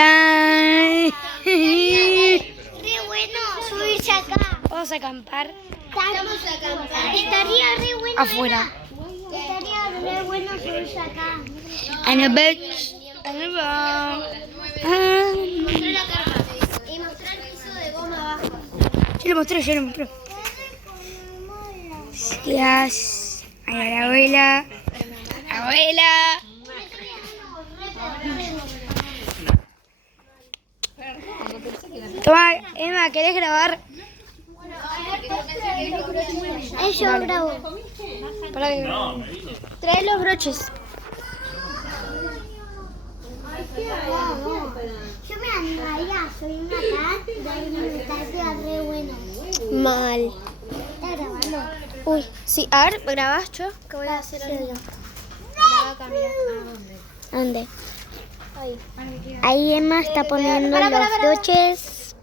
Ay. Re bueno subirse acá. Vamos a acampar Estamos a acampar. Estaría re bueno. afuera. Estaría re bueno subirse acá. En el beach. En el bar. Mostrar la carpa. Y mostrar el piso de goma abajo. Yo lo mostré. Gracias. A la abuela. Abuela. Toma, Emma, ¿querés grabar? Yo grabo. Para que... Trae los broches. Yo me animaría a subirme acá y estaría re bueno. Mal. ¿Está grabando? Uy, sí. A ver, ¿grabás yo? ¿Qué voy a hacer algo? Graba cambiar. ¿A dónde? Ahí. Ahí Emma está poniendo los broches.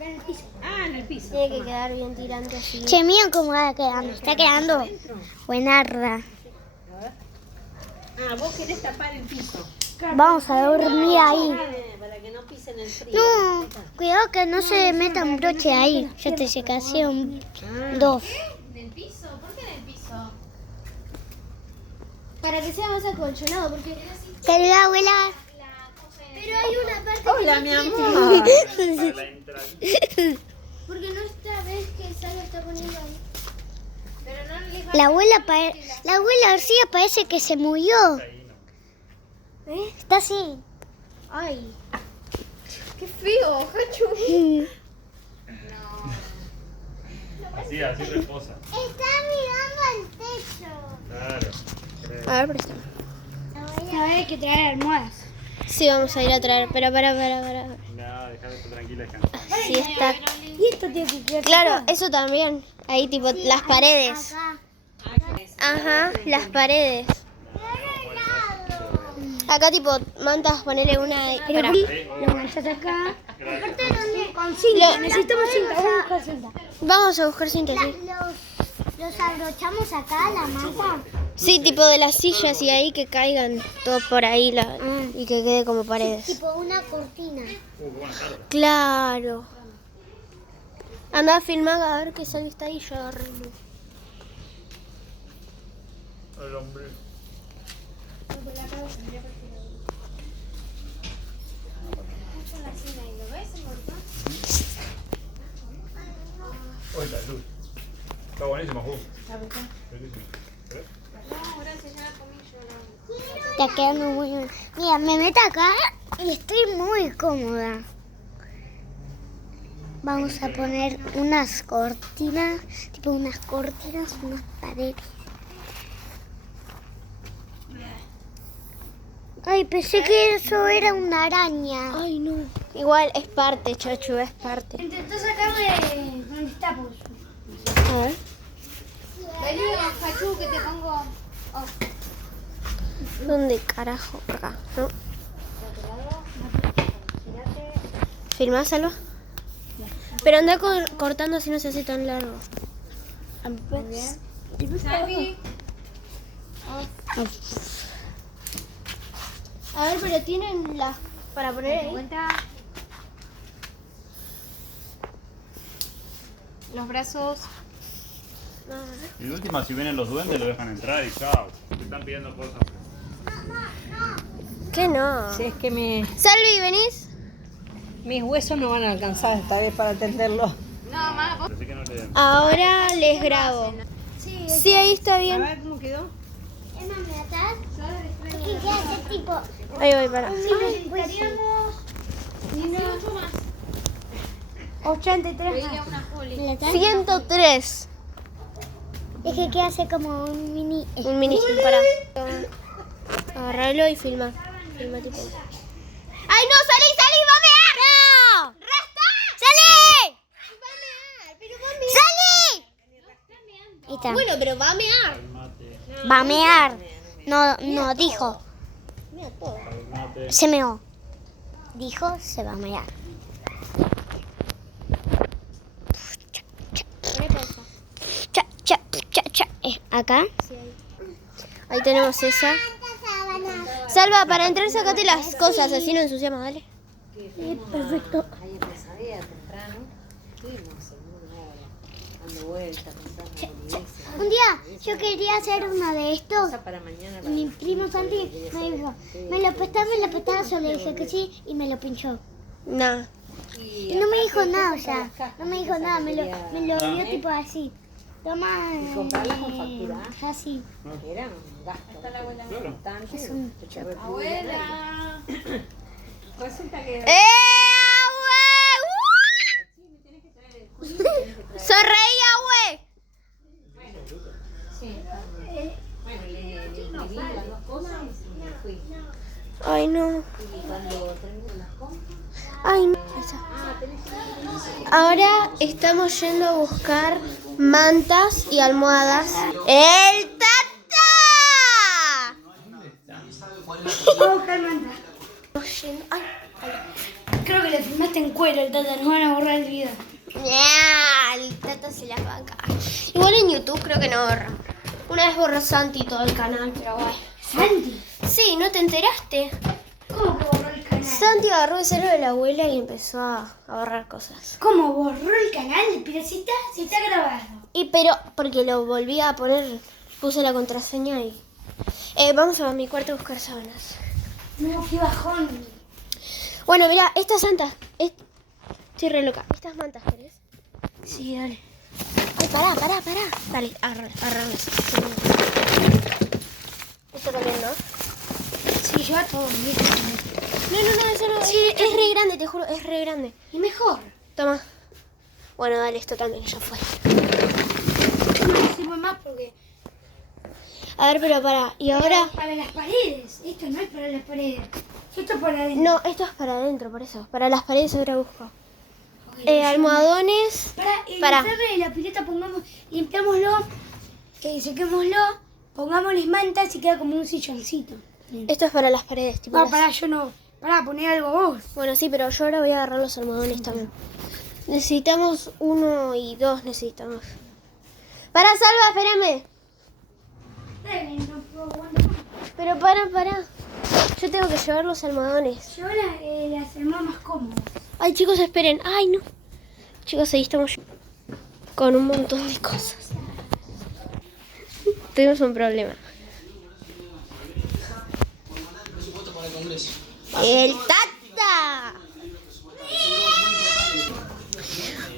En el piso. Tiene que quedar bien tirante así. Che, mío, ¿cómo va quedando? Está quedando buenarda. Vos querés tapar el piso. Vamos a dormir ahí. Para que no pisen el frío. No, cuidado que no se meta un broche ahí. Ya te se casi dos. ¿Del piso? ¿Por qué del piso? Para que sea más acolchonado, porque... Saluda, abuela. Pero hay una parte Hola, mi amor. porque no está, ves que Salo está poniendo ahí. Pero no les va La abuela García parece que se murió. Está así. Ay, qué feo, Hachu. Así reposa. Está mirando al techo. Claro. A ver, préstame. A ver, hay que traer almohadas. Sí, vamos a ir a traer, pero para. Nada, dejad esto tranquila descansar. Sí, está. Y esto tiene que quedar. Claro, eso también. Ahí, tipo, las paredes. Acá. Ajá, las paredes. Acá, tipo, mantas, ponerle una. Pero Para. lo manchas acá. Con cinta. Necesitamos cinta. Vamos a buscar cinta. Vamos a buscar cinta, sí. Los abrochamos acá, la manta. Sí, tipo de las sillas y ahí que caigan todo por ahí y que quede como paredes. Tipo una cortina. Claro. Anda a filmar a ver que Salvi está ahí y yo agarro el luz. El hombre. Hoy la luz. Está buenísimo, jugo. Buenísimo. Está quedando muy bien. Mira, me meto acá y estoy muy cómoda. Vamos a poner unas cortinas, unas paredes. Ay, pensé que eso era una araña. Ay, no. Igual es parte, Chachu, es parte. Intentó sacarle donde está, pues. A ver. Vení, Hachu, que te pongo. ¿Dónde carajo? Acá, ¿no? ¿Filmás, Salva? Pero anda cortando así no se hace tan largo. A ver, pero tienen las para poner ahí. Los brazos. Y de última, si vienen los duendes, lo dejan entrar y chao. Te están pidiendo cosas. ¿Qué no? Si es que Salvi, ¿venís? mis huesos no van a alcanzar esta vez para atenderlo. Así que no le den. Ahora les grabo. Sí, ahí está A bien. ver cómo quedó. Emma, ¿me atás? Es que queda ese tipo. Ahí voy, para. Necesitaríamos 83 más. ¿Me atás? 103. Es que queda así como un mini. Un mini para. Agarralo y filma. Filma tipo. ¡Ay, no! ¡Salí! ¡Va a mear! ¡No! ¡Salí! ¡Salí! Ahí está. Bueno, pero va a mear. Va a mear. No, dijo. Se meó. Dijo, se va a mear. Cha. Acá. Ahí tenemos esa. Salva, para entrar sacate las cosas, así no ensuciamos, dale. Perfecto. Ahí empezó día temprano. Estuvimos en una hora dando vueltas, comprando boludeces. Un día yo quería hacer uno de estos. Cosa para mañana. Y mi primo Santi me dijo, me lo prestás, yo le dije que sí y me lo pinchó. No. Y no me dijo nada, o sea, no me dijo nada, me lo dio tipo así. Toma. Y comprarlas con factura. Así. Era un gasto. Hasta la abuela importante. Es un Abuela. Resulta que... ¡Sonreí, abue! Sí. Bueno, le escribí las dos cosas y me fui. Ay, no. Y cuando termino las compras... Ay, no. Ahora estamos yendo a buscar mantas y almohadas. ¡El Tata! Vamos a buscar manta. Ay, Creo que le filmaste en cuero el Tata, nos van a borrar el video. el Tata se las banca. Igual en YouTube creo que no borra. Una vez borró Santi todo el canal, pero bueno. Santi, Sí, ¿no te enteraste? ¿cómo que borró el canal? Santi agarró el celular de la abuela y empezó a borrar cosas. ¿Cómo borró el canal? Pero si está grabado. Pero porque lo volví a poner, puse la contraseña y... vamos a mi cuarto a buscar sábanas. No, qué bajón. Bueno, mira, estas mantas... Estoy re loca. ¿Estas mantas querés? Sí, dale. Ay, pará. Dale, agarra eso. Esto también, ¿no? Sí, lleva todo. No, eso no. Sí, es re grande, te juro, es re grande. Y mejor. Toma. Bueno, dale, esto también, ya fue. No sirve más porque... A ver, pero pará. Y ahora... Para las paredes. Esto no es para las paredes. Esto es para adentro. No, esto es para adentro, por eso. Para las paredes ahora busco. Ok, Almohadones. Para el de la pileta pongamos, limpiámoslo, sequémoslo, pongámosles mantas y queda como un silloncito. Esto es para las paredes, tipo. No, las- pará, yo no. Pará, poner algo vos. Bueno, sí, pero yo ahora voy a agarrar los almohadones también. Necesitamos 1 y 2, necesitamos. Para, Salva, espérame. Pero para. Yo tengo que llevar los almohadones. Yo las armó más cómodas. Ay, chicos, esperen. Ay, no. Chicos, ahí estamos con un montón de cosas. Tuvimos un problema. ¡El Tata!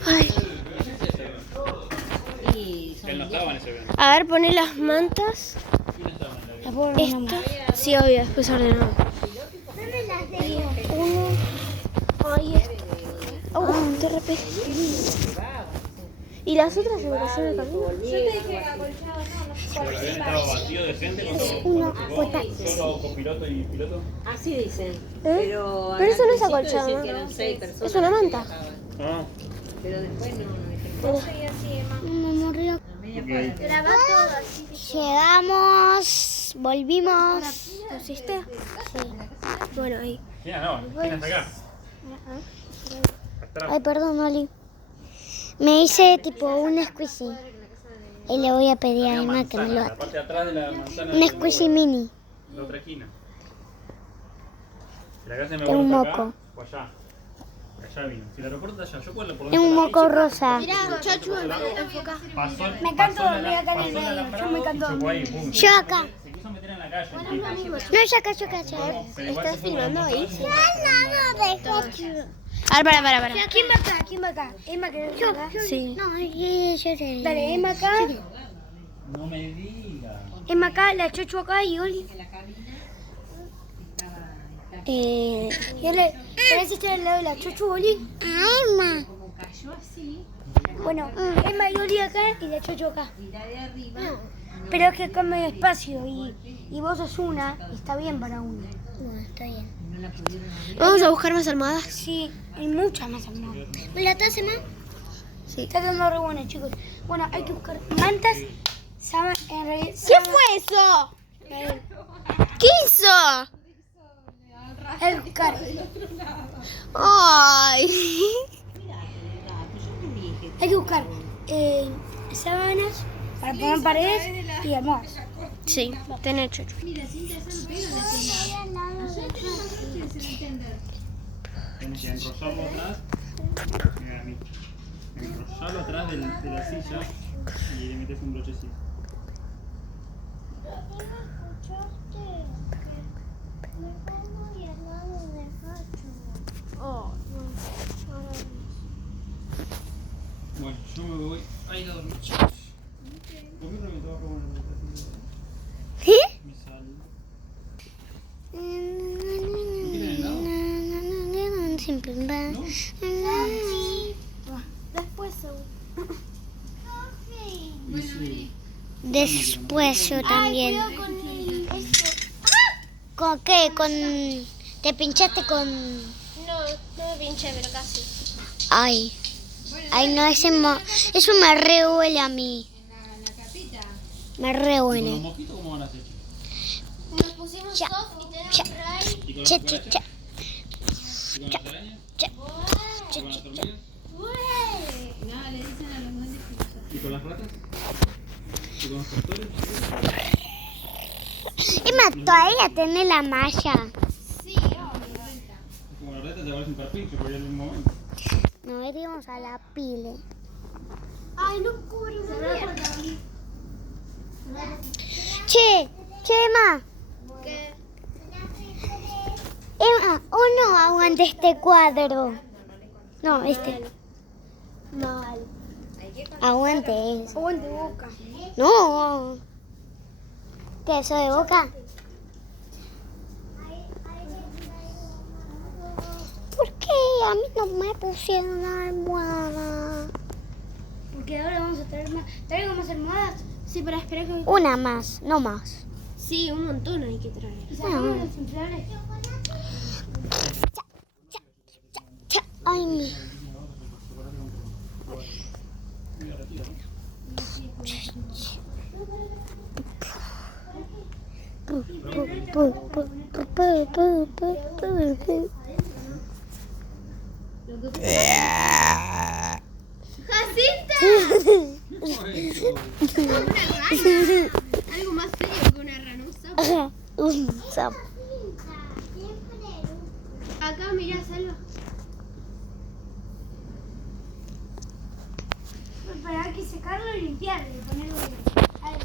Ay. Él no estaba en ese evento. A ver, poné las mantas. Esta. Sí, obvio, después ordenamos. Uno. Ay, esto. Te repetí. ¿Y las otras se me cayeron el camino? Pero el tren estaba vacío de gente solo copiloto y piloto. Así dicen. Pero eso no es acolchado, decían ¿no? que eran 6 personas. Es una manta. Ah, Pero después no dijeron. Llegamos, volvimos. ¿Lo hiciste? Sí. Bueno, ahí. mira, no, ¿quién está acá? Atrás. Ay, perdón, Oli. Me hice tipo un squishy. Y le voy a pedir a Una Emma que me lo manzana, haga. la parte de atrás de la manzana. Un squishy mini. La otra esquina. Si la casa me Es un vuelvo acá, moco. o allá. Allá vino. Si el aeropuerto está allá, yo puedo por Es un moco rosa. Chachu, enfoca. Me encantó dormir acá en el medio. Yo me encantó dormir. Yo acá. Se quiso meter en la calle. el tipo. No, yo acá. Pero igual ¿Estás se fue con la filmando ahí? moto. A ver, para. ¿Quién va acá? ¿Quién va acá? ¿Emma que no acá? Sí. No, yo sé. Dale, Emma acá. No me digas. Emma acá, la Chochu acá y Oli. ¿Querés estar al lado de la Chochu, Oli? Ay, Emma. Bueno, Emma y Oli acá y la Chochu acá. Pero es que acá me espacio y vos sos una y está bien para una. Bueno, está bien. Vamos a buscar más almohadas. Sí, hay muchas más hermosas. ¿Me la traes, Emma? Está quedando re bueno, chicos. Bueno, hay que buscar mantas. En realidad, ¿Qué fue eso? ¿Qué hizo? hay que buscar. Ay. Hay que buscar sábanas para poner paredes y almohadas. Sí, tener Chachu. Tenés que enrollarlo atrás. Mira a mí. Enrollarlo atrás de la silla y le metes un brochecito. Bueno, yo me voy a ir a dormir. ¿Por qué reventó abajo con el ¿Qué? mi sal? Siempre va. Después Después yo también. ¿Con qué? ¿Te pinchaste con...? No me pinché, pero casi. Ay, no, eso me re huele a mí. Me re ¿Y con huele. los mosquitos cómo van a hacer? Nos pusimos Cha, soft y tenemos cha. spray. ¿Y con Che, las che, cucarachas? che, ¿Y con las arañas? che, ¿Y con las hormigas? ¿Y con las ratas? ¿Y con los castores? Emma, todavía tenés la malla. Sí, Como las ratas te aparecen carpinchos por ahí en un momento. No, iríamos a la pile. ay, no cubre una Che, Emma. ¿Qué? Emma, no aguante este cuadro. No, este. Mal. Aguante eso. Aguante boca. No. ¿Qué, eso de Boca? ¿Por qué a mí no me pusieron la almohada? Porque ahora vamos a traer más. ¿Traigo más almohadas? Sí, pero espera que... Una más, no más. Sí, un montón hay que traer. ¿Y sacamos los inflables? Ay, mi. Algo más serio que una rana, Un sapo. Acá, mirá, Salva. Para hay que secarlo y limpiarlo y ponerlo. A ver,